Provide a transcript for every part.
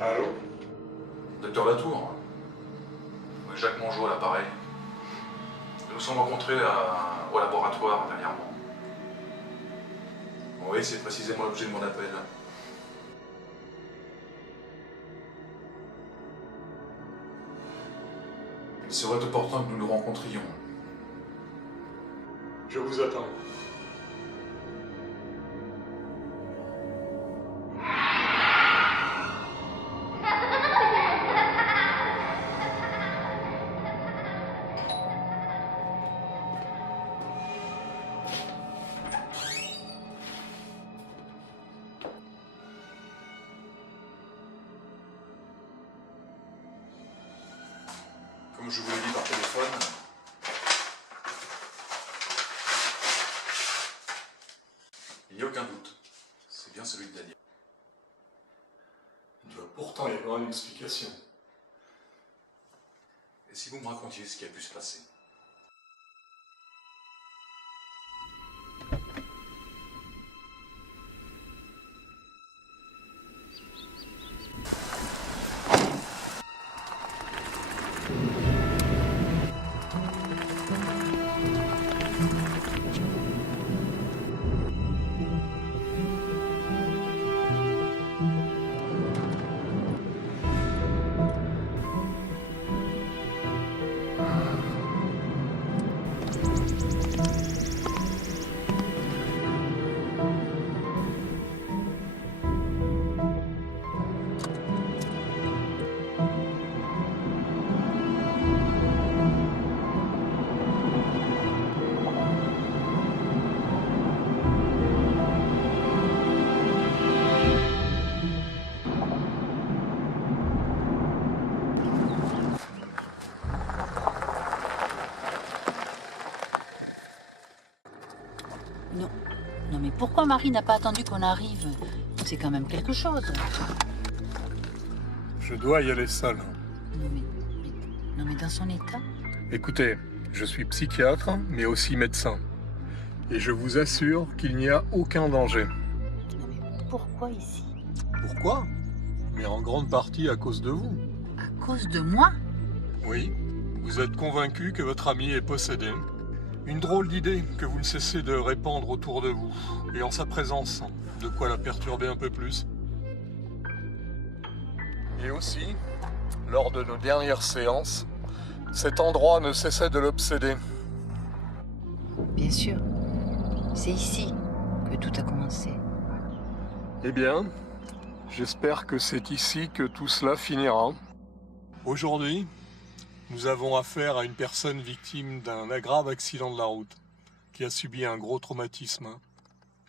Allô? Docteur Latour, Jacques Mongeau à l'appareil. Nous nous sommes rencontrés au laboratoire dernièrement. Oui, c'est précisément l'objet de mon appel. Il serait opportun que nous nous rencontrions. Je vous attends. Comme je vous l'ai dit par téléphone, il n'y a aucun doute. C'est bien celui de Daniel. Il doit pourtant y avoir une explication. Et si vous me racontiez ce qui a pu se passer? Non. Non mais pourquoi Marie n'a pas attendu qu'on arrive? C'est quand même quelque chose. Je dois y aller seul. Non mais dans son état? Écoutez, je suis psychiatre, mais aussi médecin. Et je vous assure qu'il n'y a aucun danger. Non mais pourquoi ici? Pourquoi? Mais en grande partie à cause de vous. À cause de moi? Oui, vous êtes convaincu que votre ami est possédé. Une drôle d'idée que vous ne cessez de répandre autour de vous, et en sa présence, de quoi la perturber un peu plus. Et aussi, lors de nos dernières séances, cet endroit ne cessait de l'obséder. Bien sûr. C'est ici que tout a commencé. Eh bien, j'espère que c'est ici que tout cela finira. Aujourd'hui, nous avons affaire à une personne victime d'un grave accident de la route, qui a subi un gros traumatisme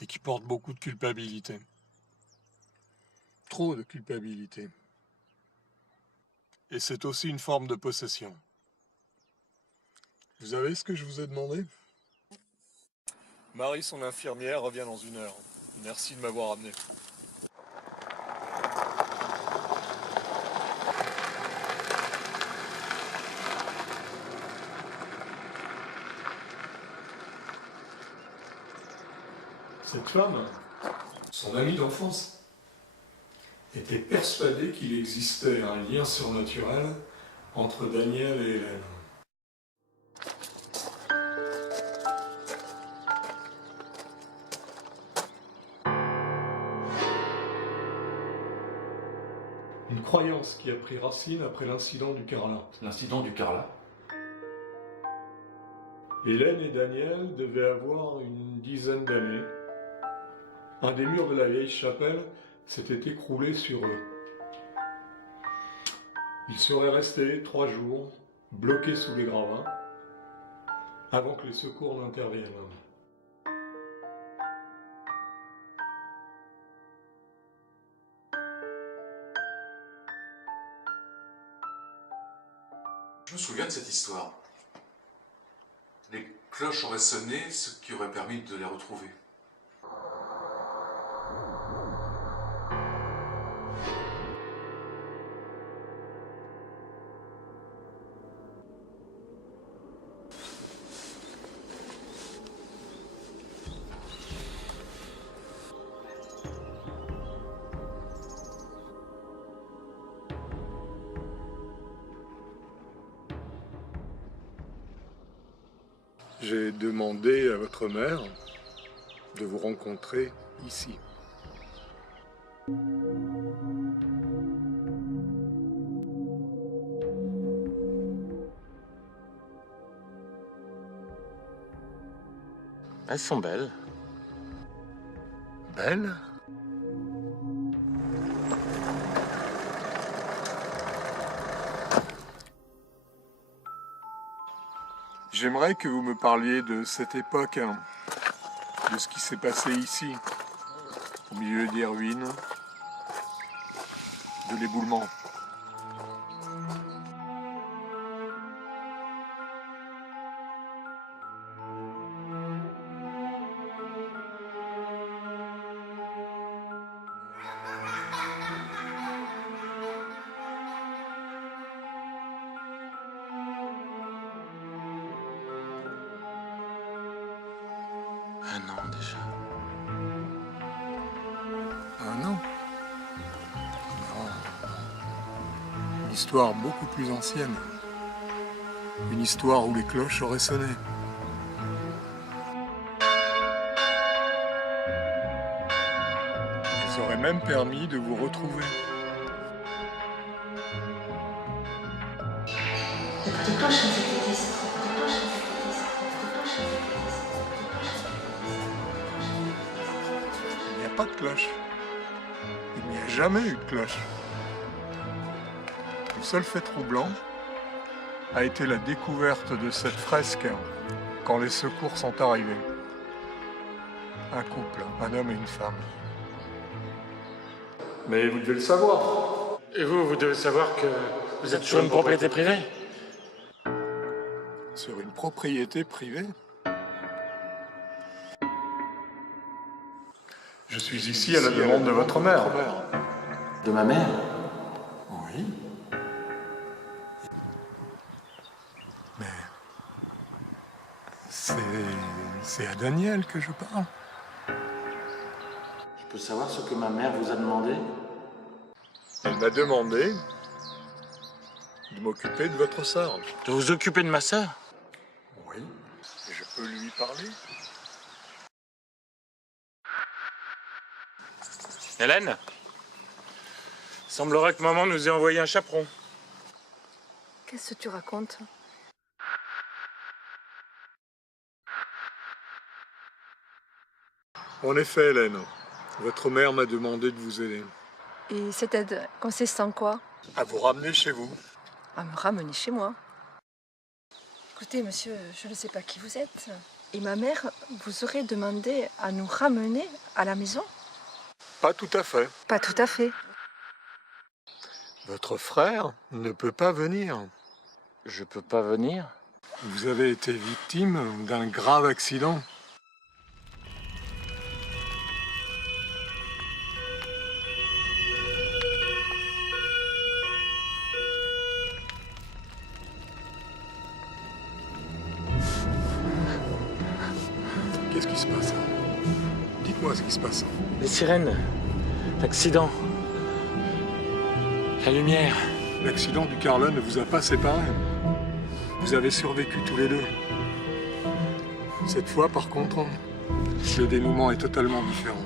et qui porte beaucoup de culpabilité. Trop de culpabilité. Et c'est aussi une forme de possession. Vous avez ce que je vous ai demandé? Marie, son infirmière, revient dans 1 heure. Merci de m'avoir amené. Cette femme, son amie d'enfance, était persuadée qu'il existait un lien surnaturel entre Daniel et Hélène. Une croyance qui a pris racine après l'incident du Carlin. L'incident du Carla? Hélène et Daniel devaient avoir une dizaine d'années. Un des murs de la vieille chapelle s'était écroulé sur eux. Ils seraient restés 3 jours, bloqués sous les gravats, avant que les secours n'interviennent. Je me souviens de cette histoire. Les cloches auraient sonné, ce qui aurait permis de les retrouver. J'ai demandé à votre mère de vous rencontrer ici. Elles sont belles. Belle? J'aimerais que vous me parliez de cette époque, hein, de ce qui s'est passé ici, au milieu des ruines, de l'éboulement. Un an déjà. Un an? Non. Une histoire beaucoup plus ancienne. Une histoire où les cloches auraient sonné. Elles auraient même permis de vous retrouver. Il n'y a pas de cloche, c'était 10. Il n'y a pas de cloche. Il n'y a jamais eu de cloche. Le seul fait troublant a été la découverte de cette fresque quand les secours sont arrivés. Un couple, un homme et une femme. Mais vous devez le savoir. Et vous devez savoir que vous êtes sur une propriété privée. Sur une propriété privée? Je suis ici à la demande de votre mère. De ma mère? Oui. Mais... c'est à Daniel que je parle. Je peux savoir ce que ma mère vous a demandé? Elle m'a demandé de m'occuper de votre sœur. De vous occuper de ma sœur? Oui. Je peux lui parler? Hélène? Semblerait que maman nous ait envoyé un chaperon. Qu'est-ce que tu racontes? En effet, Hélène, votre mère m'a demandé de vous aider. Et cette aide consiste en quoi? À vous ramener chez vous. À me ramener chez moi. Écoutez, monsieur, je ne sais pas qui vous êtes. Et ma mère vous aurait demandé à nous ramener à la maison? Pas tout à fait. Pas tout à fait. Votre frère ne peut pas venir. Je peux pas venir? Vous avez été victime d'un grave accident. Qu'est-ce qui se passe? Dites-moi ce qui se passe. Les sirènes. L'accident. La lumière. L'accident du Carlin ne vous a pas séparés. Vous avez survécu tous les deux. Cette fois, par contre, le dénouement est totalement différent.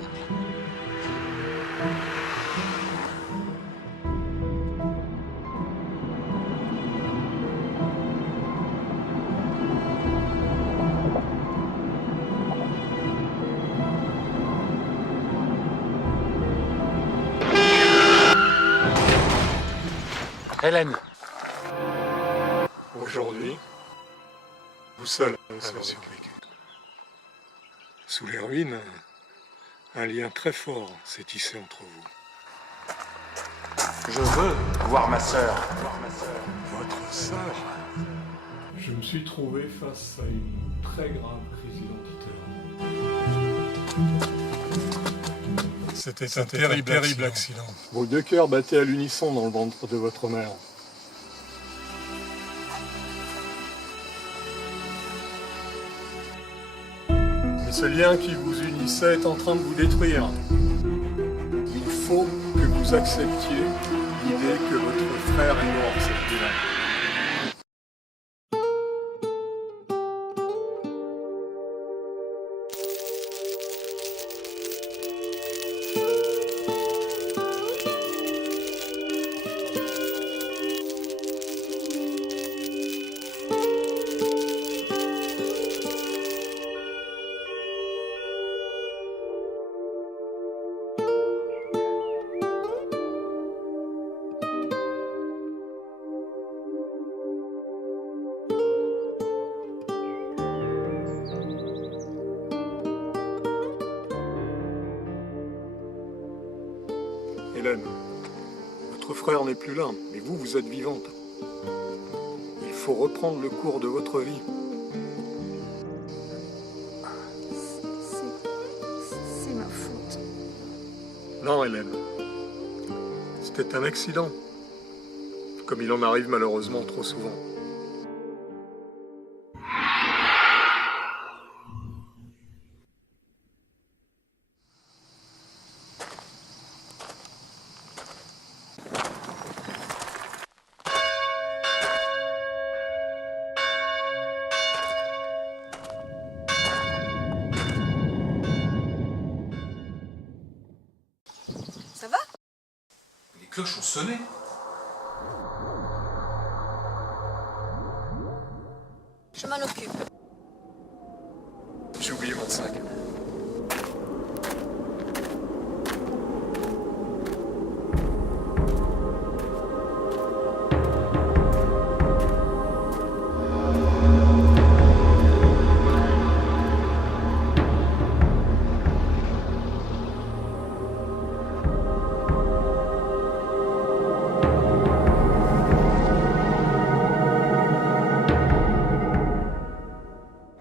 Hélène. Aujourd'hui, vous seul avez survécu. Sous les ruines, un lien très fort s'est tissé entre vous. Je veux voir ma sœur. Votre sœur? Je me suis trouvé face à une très grave crise identitaire. C'était un terrible accident. Vos deux cœurs battaient à l'unisson dans le ventre de votre mère. Mais ce lien qui vous unissait est en train de vous détruire. Il faut que vous acceptiez l'idée que votre frère est mort cette nuit-là. Hélène, votre frère n'est plus là, mais vous, vous êtes vivante. Il faut reprendre le cours de votre vie. C'est ma faute. Non, Hélène. C'était un accident. Comme il en arrive malheureusement trop souvent. Ça va? Les cloches ont sonné. Je m'en occupe. J'ai oublié mon sac.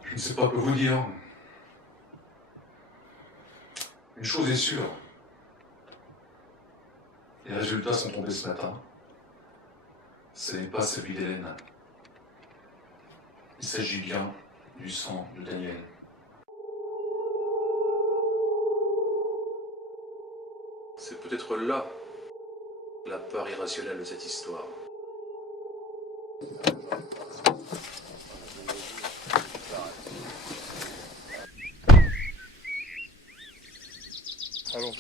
Je ne sais pas quoi vous dire. Une chose est sûre. Les résultats sont tombés ce matin. Ce n'est pas celui d'Hélène. Il s'agit bien du sang de Daniel. C'est peut-être là la part irrationnelle de cette histoire. Allons.